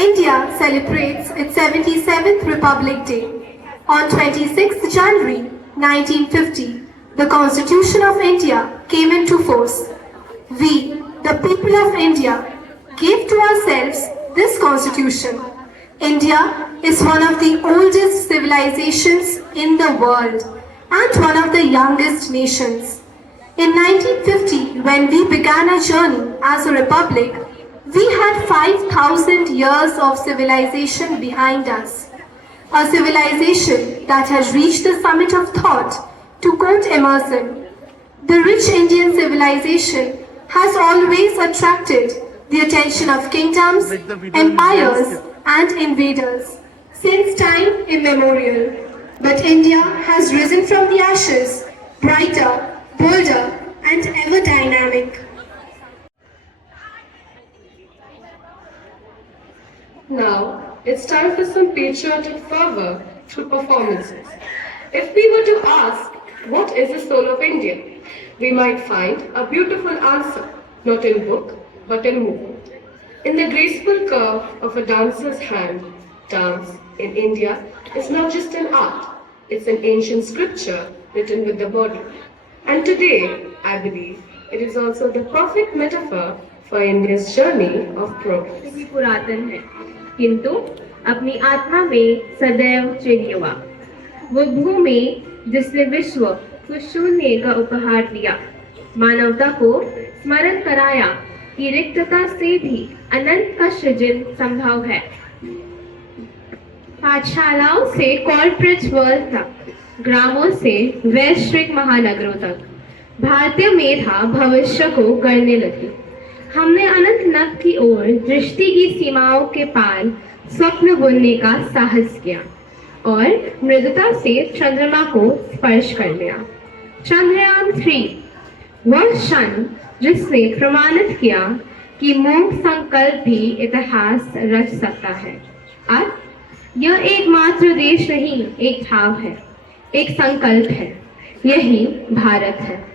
India celebrates its 77th Republic Day. On 26th January 1950, the Constitution of India came into force. We, the people of India, gave to ourselves this Constitution. India is one of the oldest civilizations in the world and one of the youngest nations. In 1950, when we began our journey as a republic, we had 5,000 years of civilization behind us. A civilization that has reached the summit of thought, to quote Emerson. The rich Indian civilization has always attracted the attention of kingdoms, empires, and invaders since time immemorial. But India has risen from the ashes, brighter, bolder, and ever dynamic. Now, it's time for some patriotic fervor through performances. If we were to ask, what is the soul of India? We might find a beautiful answer, not in book, but in movement. In the graceful curve of a dancer's hand, dance in India is not just an art, it's an ancient scripture written with the body. And today, I believe, it is also the perfect metaphor for India's journey of progress. भी पुरातन है, किंतु अपनी आत्मा में सदैव चिरयुवा। वो भूमि जिसने विश्व को शून्य का उपहार दिया, मानवता को स्मरण कराया कि रिक्तता से भी अनंत का सृजन संभव है। पाठशालाओं से कॉर्पोरेट वर्ल्ड तक, ग्रामों से वैश्विक महानगरों तक, भारतीय मेधा भविष्य को गढ़ने लगी। हमने अनंत नभ की ओर दृष्टि की सीमाओं के पार स्वप्न बुनने का साहस किया और मृदुता से चंद्रमा को स्पर्श कर लिया। चंद्रयान 3 वह क्षण जिसने प्रमाणित किया कि मूक संकल्प भी इतिहास रच सकता है। अब यह एकमात्र देश नहीं, एक भाव है, एक संकल्प है। यही भारत है।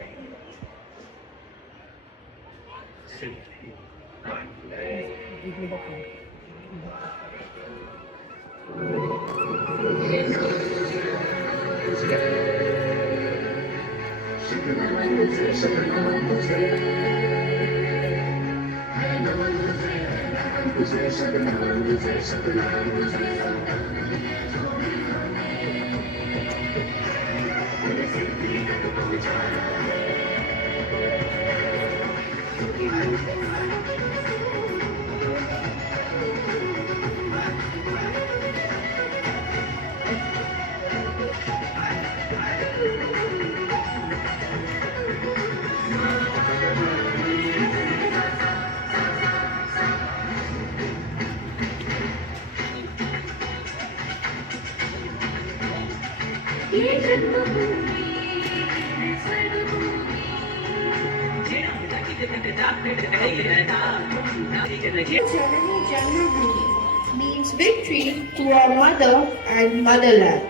Janani Janmabhoomi means victory to our mother and motherland.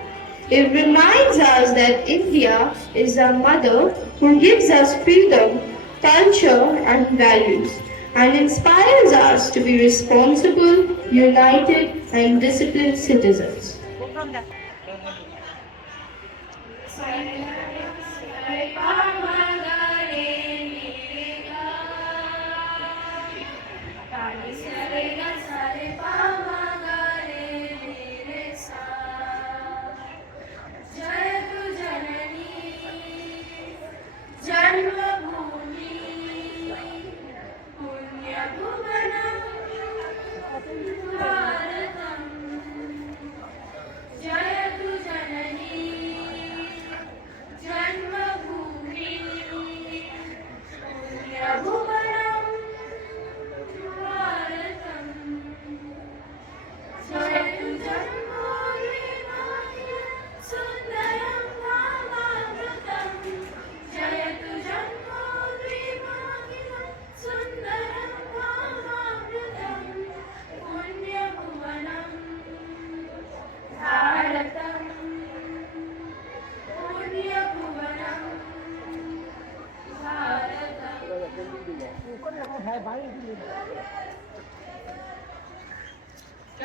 It reminds us that India is our mother who gives us freedom, culture and values and inspires us to be responsible, united and disciplined citizens. Jaya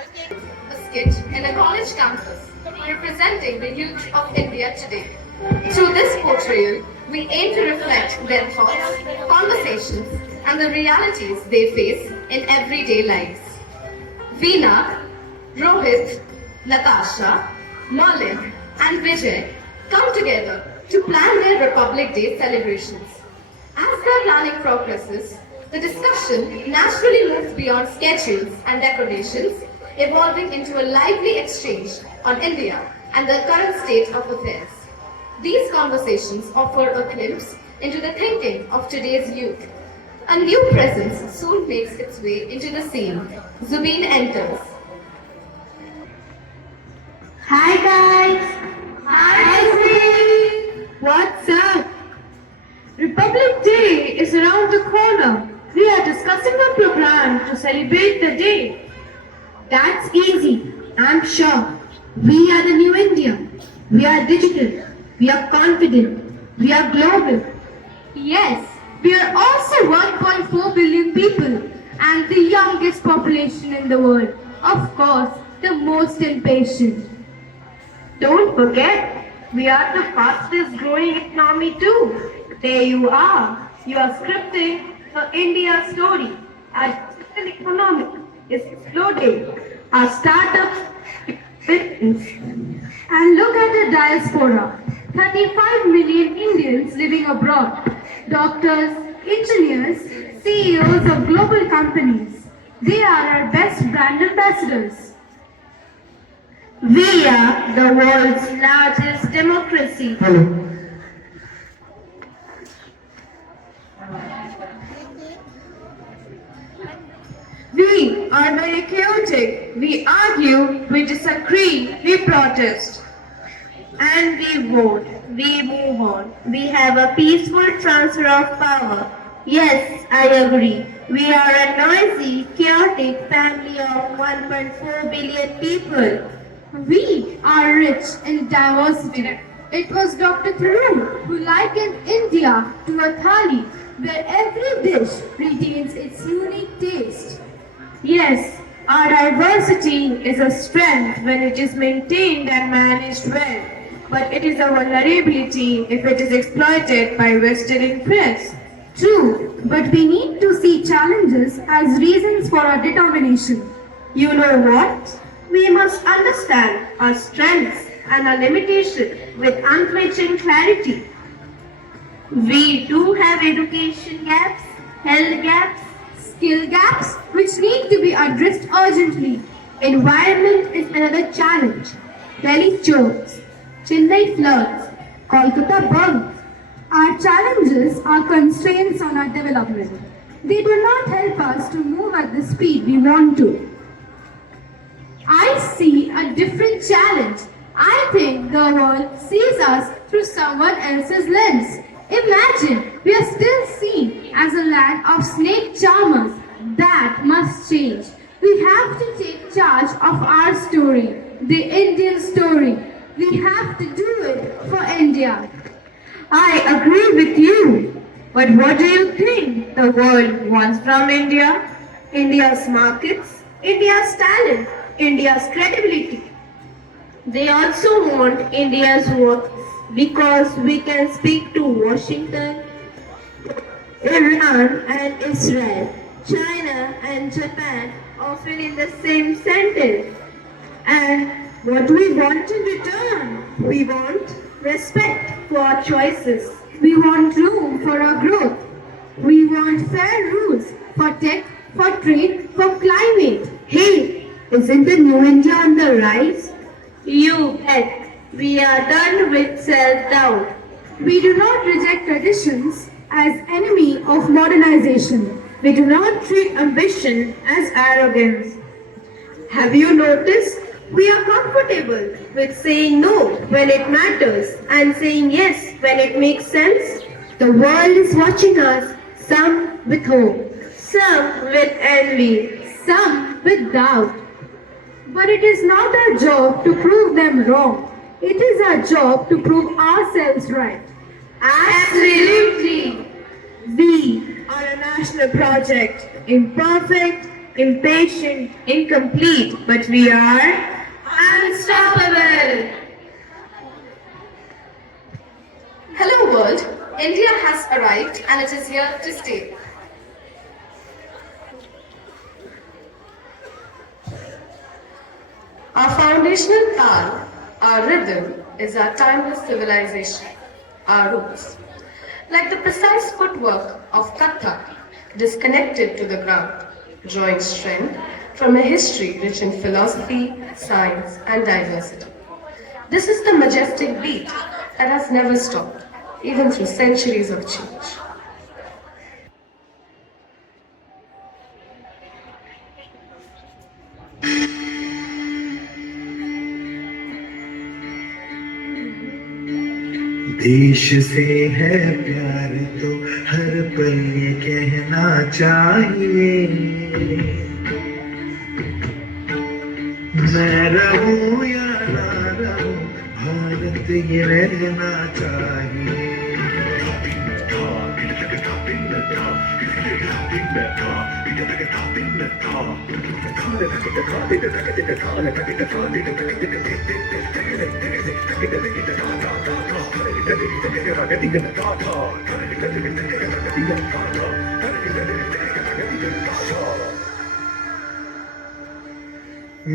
A skit in a college campus representing the youth of India today. Through this portrayal, we aim to reflect their thoughts, conversations, and the realities they face in everyday lives. Veena, Rohit, Natasha, Merlin, and Vijay come together to plan their Republic Day celebrations. As their planning progresses, the discussion naturally moves beyond schedules and decorations, evolving into a lively exchange on India and the current state of affairs. These conversations offer a glimpse into the thinking of today's youth. A new presence soon makes its way into the scene. Zubeen enters. Hi guys! Hi Zubeen! What's up? Republic Day is around the corner. We are discussing a program to celebrate the day. That's easy, I'm sure. We are the new India. We are digital. We are confident. We are global. Yes, we are also 1.4 billion people and the youngest population in the world. Of course, the most impatient. Don't forget, we are the fastest growing economy too. There you are. You are scripting the India story. Our digital economy is exploding. Our startups business. And look at the diaspora. 35 million Indians living abroad. Doctors, engineers, CEOs of global companies. They are our best brand ambassadors. We are the world's largest democracy. We are very chaotic. We argue, we disagree, we protest. And we vote. We move on. We have a peaceful transfer of power. Yes, I agree. We are a noisy, chaotic family of 1.4 billion people. We are rich in diversity. It was Dr. Thoreau who likened India to a thali where every dish retains its unique taste. Yes, our diversity is a strength when it is maintained and managed well, but it is a vulnerability if it is exploited by vested interests. True, but we need to see challenges as reasons for our determination. You know what? We must understand our strengths and our limitations with unflinching clarity. We do have education gaps, health gaps, skill gaps which need to be addressed urgently. Environment is another challenge. Delhi chokes, Chennai floods, Kolkata burns. Our challenges are constraints on our development. They do not help us to move at the speed we want to. I see a different challenge. I think the world sees us through someone else's lens. Imagine, we are still seen as a land of snake charmers. That must change. We have to take charge of our story, the Indian story. We have to do it for India. I agree with you. But what do you think the world wants from India? India's markets, India's talent, India's credibility. They also want India's voice because we can speak to Washington, Iran and Israel, China and Japan often in the same sentence. And what we want in return? We want respect for our choices. We want room for our growth. We want fair rules for tech, for trade, for climate. Hey, isn't the new India on the rise? You bet. We are done with self-doubt. We do not reject traditions as enemy of modernization. We do not treat ambition as arrogance. Have you noticed? We are comfortable with saying no when it matters and saying yes when it makes sense. The world is watching us, some with hope, some with envy, some with doubt. But it is not our job to prove them wrong. It is our job to prove ourselves right. Absolutely. We are a national project, imperfect, impatient, incomplete, but we are unstoppable. Hello world, India has arrived and it is here to stay. Our foundational tal, our rhythm, is our timeless civilization, our roots. Like the precise footwork of Kathak, disconnected to the ground, drawing strength from a history rich in philosophy, science, and diversity. This is the majestic beat that has never stopped, even through centuries of change. देश से है प्यार तो हर पल ये कहना चाहिए, मैं रहूं या ना रहूं भारत ये रहना चाहिए।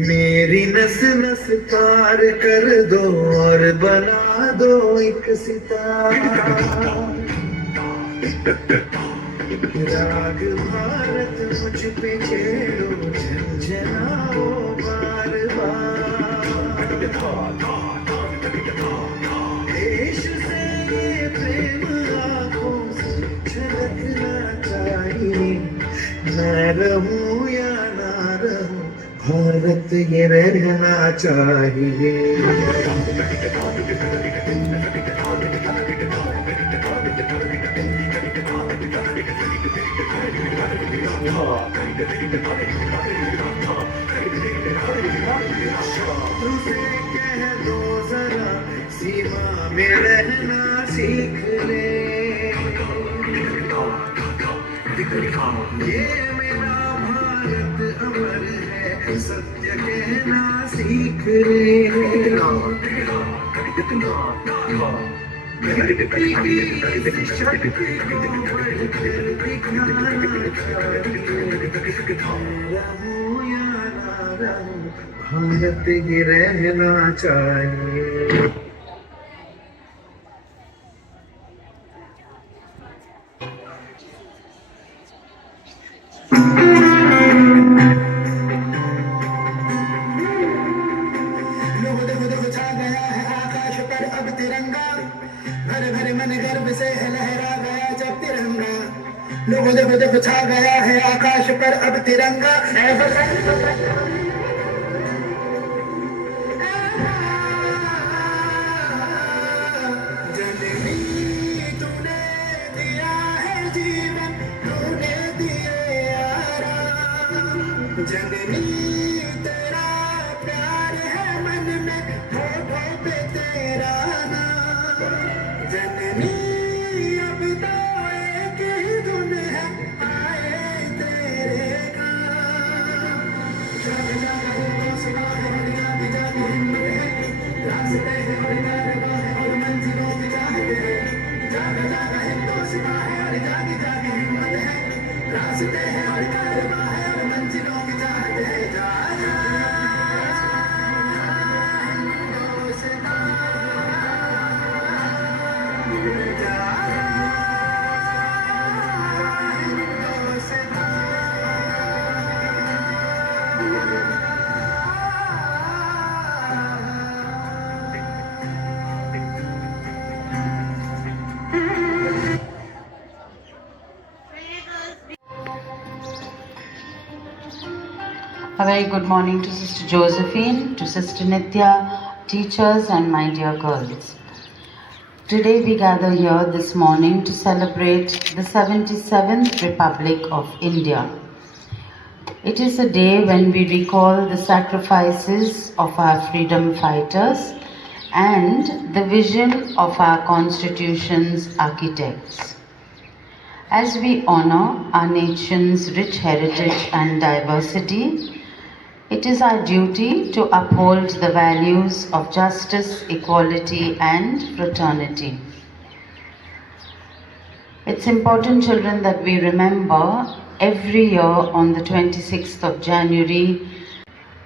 मेरी नस नस पार कर दो और बना दो एक सितारा, राग भारत मुझ पे छेड़ो झंझनाओ बार बार, देश से ये प्रेम आंखों से झलकना चाहिए, मैं रहूं या ना रहूं भारत ये रहना चाहिए। तुझे कह दो जरा सीमा में रहना सीख ले, ये मेरा भारत अमर है सत्य कहना सीख ले। भारत ये रहना चाहिए। लोगों देखो देखो छा गया है आकाश पर अब तिरंगा। जननी तूने दिया है जीवन, तूने दिए आराम, जननी तेरा प्यार है मन में, होठों पे तेरा नाम, जननी अब तो एक ही धुन है आए तेरे काम। जग जग हिंदुस्तान है दुनिया की जग हिम्मत है, रास्ते हैं और कारवां है और मंजिलों की चाहत है। जग जग हिंदुस्तान है और जग जग हिम्मत है, रास्ते हैं और कारवां है और मंजिलों की चाहत है। जग A very good morning to Sister Josephine, to Sister Nitya, teachers and my dear girls. Today we gather here this morning to celebrate the 77th Republic of India. It is a day when we recall the sacrifices of our freedom fighters and the vision of our Constitution's architects. As we honor our nation's rich heritage and diversity, it is our duty to uphold the values of justice, equality, and fraternity. It's important, children, that we remember every year on the 26th of January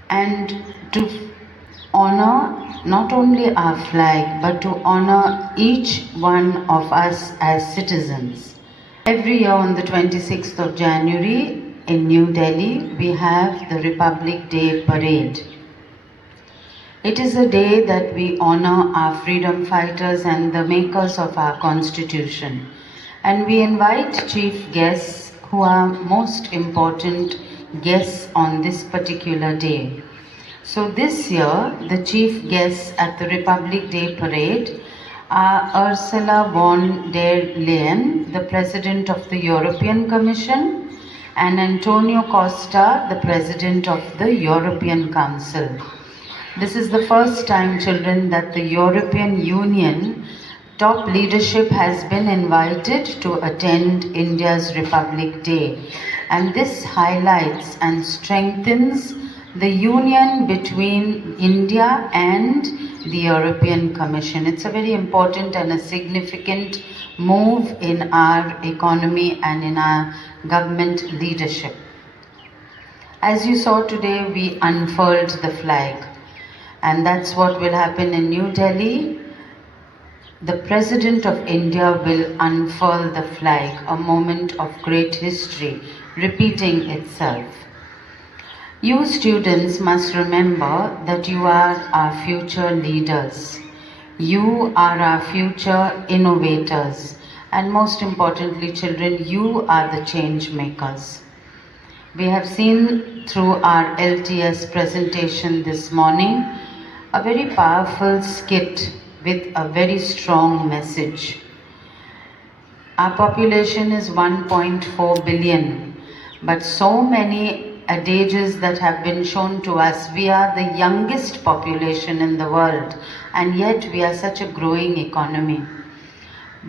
and to honor not only our flag but to honor each one of us as citizens. Every year on the 26th of January in New Delhi, we have the Republic Day Parade. It is a day that we honor our freedom fighters and the makers of our constitution. And we invite chief guests who are most important guests on this particular day. So this year, the chief guests at the Republic Day Parade are Ursula von der Leyen, the President of the European Commission, and Antonio Costa, the President of the European Council. This is the first time, children, that the European Union top leadership has been invited to attend India's Republic Day, and this highlights and strengthens the union between India and the European Commission. It's a very important and a significant move in our economy and in our government leadership. As you saw today, we unfurled the flag, and that's what will happen in New Delhi. The President of India will unfurl the flag, a moment of great history repeating itself. You students must remember that you are our future leaders. You are our future innovators. And most importantly, children, you are the change makers. We have seen through our LTS presentation this morning a very powerful skit with a very strong message. Our population is 1.4 billion, but so many adages that have been shown to us. We are the youngest population in the world, and yet we are such a growing economy.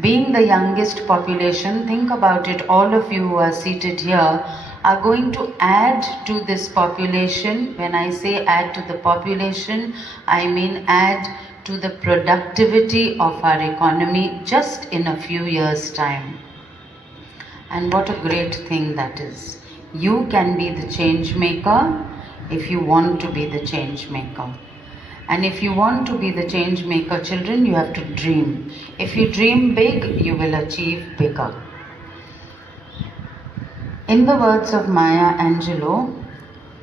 Being the youngest population, think about it, all of you who are seated here are going to add to this population. When I say add to the population, I mean add to the productivity of our economy just in a few years' time. And what a great thing that is. You can be the change maker if you want to be the change maker. And if you want to be the change maker, children, you have to dream. If you dream big, you will achieve bigger. In the words of Maya Angelou,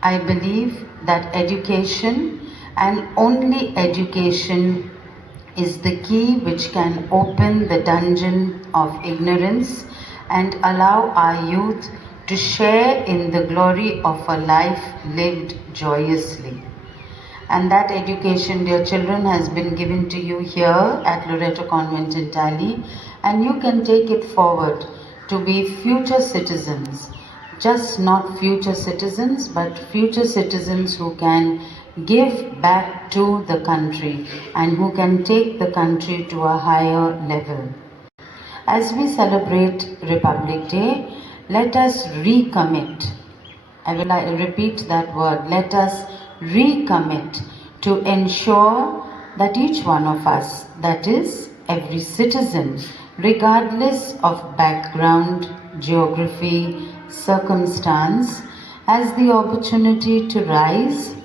I believe that education and only education is the key which can open the dungeon of ignorance and allow our youth to share in the glory of a life lived joyously. And that education, dear children, has been given to you here at Loreto Convent in Delhi, and you can take it forward to be future citizens. Just not future citizens, but future citizens who can give back to the country and who can take the country to a higher level. As we celebrate Republic Day, let us recommit. I will repeat that word. Let us recommit to ensure that each one of us, that is, every citizen, regardless of background, geography, circumstance, has the opportunity to rise,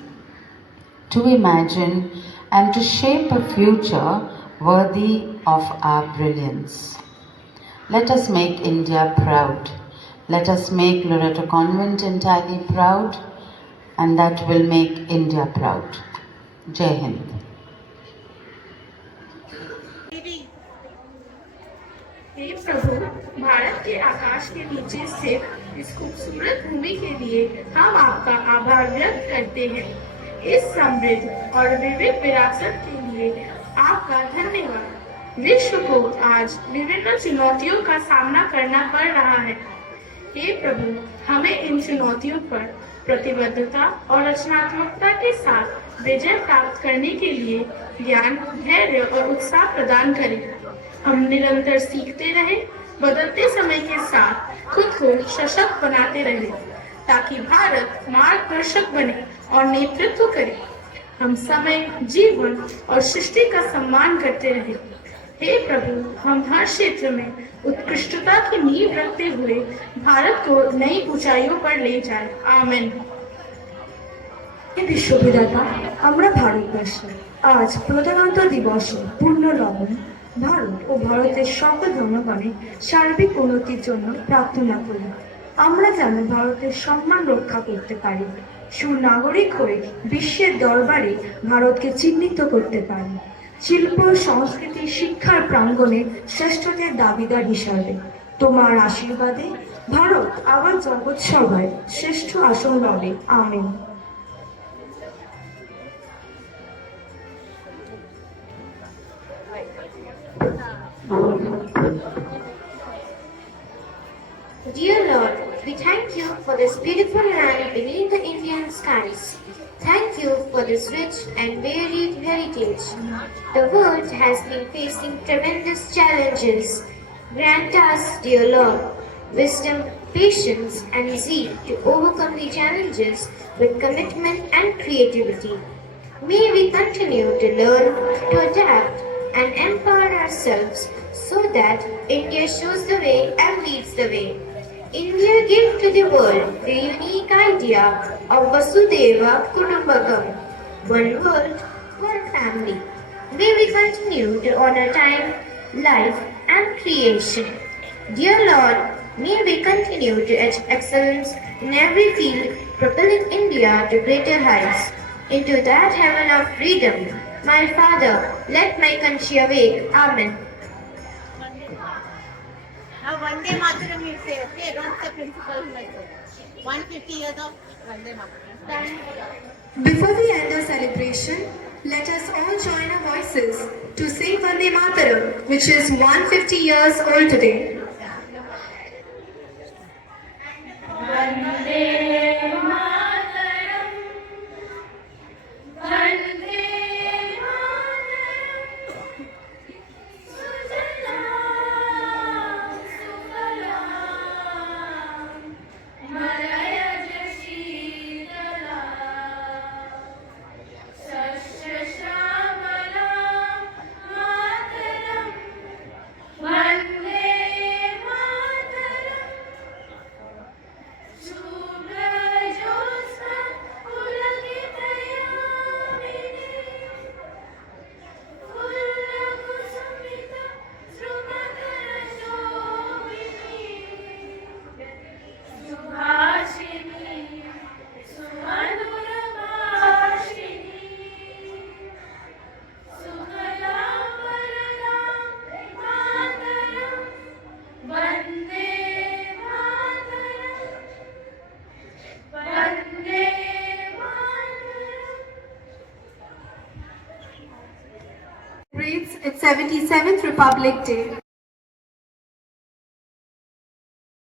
to imagine, and to shape a future worthy of our brilliance. Let us make India proud. Let us make Loreto Convent in Delhi proud, and that will make India proud. Jai Hind. हे प्रभु, भारत के आकाश के नीचे स्थित इस खूबसूरत भूमि के लिए हम आपका आभार व्यक्त करते हैं। इस समृद्ध और विविध विरासत के लिए आपका धन्यवाद। विश्व को आज विभिन्न चुनौतियों का सामना करना पड़ रहा है। हे प्रभु, हमें इन चुनौतियों पर प्रतिबद्धता और रचनात्मकता के साथ विजय प्राप्त करने के लिए ज्ञान, धैर्य और उत्साह प्रदान करें। हम निरंतर सीखते रहें, बदलते समय के साथ खुद को सशक्त बनाते रहे ताकि भारत मार्गदर्शक बने और नेतृत्व करे। हम समय, जीवन और सृष्टि का सम्मान करते रहे। हे प्रभु, हम हर क्षेत्र में उत्कृष्टता की नींव रखते हुए भारत को नई ऊंचाइयों पर ले जाएं। आमीन। বিশ্ববিদাতা আমরা ভারতবাসী আজ প্রজাতন্ত্র দিবসে পূর্ণ লবণ ভারত ও ভারতের সকল জনগণের সার্বিক উন্নতির জন্য প্রার্থনা করি। আমরা যেন ভারতের সম্মান রক্ষা করতে পারি, সুনাগরিক হয়ে বিশ্বের দরবারে ভারতকে চিহ্নিত করতে পারি, শিল্প সংস্কৃতি শিক্ষার প্রাঙ্গণে শ্রেষ্ঠদের দাবিদার হিসাবে। তোমার আশীর্বাদে ভারত আবার জগৎ সভায় শ্রেষ্ঠ আসন লড়ে। আমিন। Dear Lord, we thank you for this beautiful night beneath the Indian skies. Thank you for this rich and varied heritage. The world has been facing tremendous challenges. Grant us, dear Lord, wisdom, patience, and zeal to overcome the challenges with commitment and creativity. May we continue to learn, to adapt, and empower ourselves so that India shows the way and leads the way. India gave to the world the unique idea of Vasudeva Kutumbakam, one world, one family. May we continue to honor time, life, and creation. Dear Lord, may we continue to excellence in every field, propelling India to greater heights, into that heaven of freedom. My Father, let my country awake. Amen. Now, Vande Mataram, you say, okay, don't say principal method. 150 years of Vande Mataram. Before we end our celebration, let us all join our voices to sing Vande Mataram, which is 150 years old today. Celebrates its 77th Republic Day.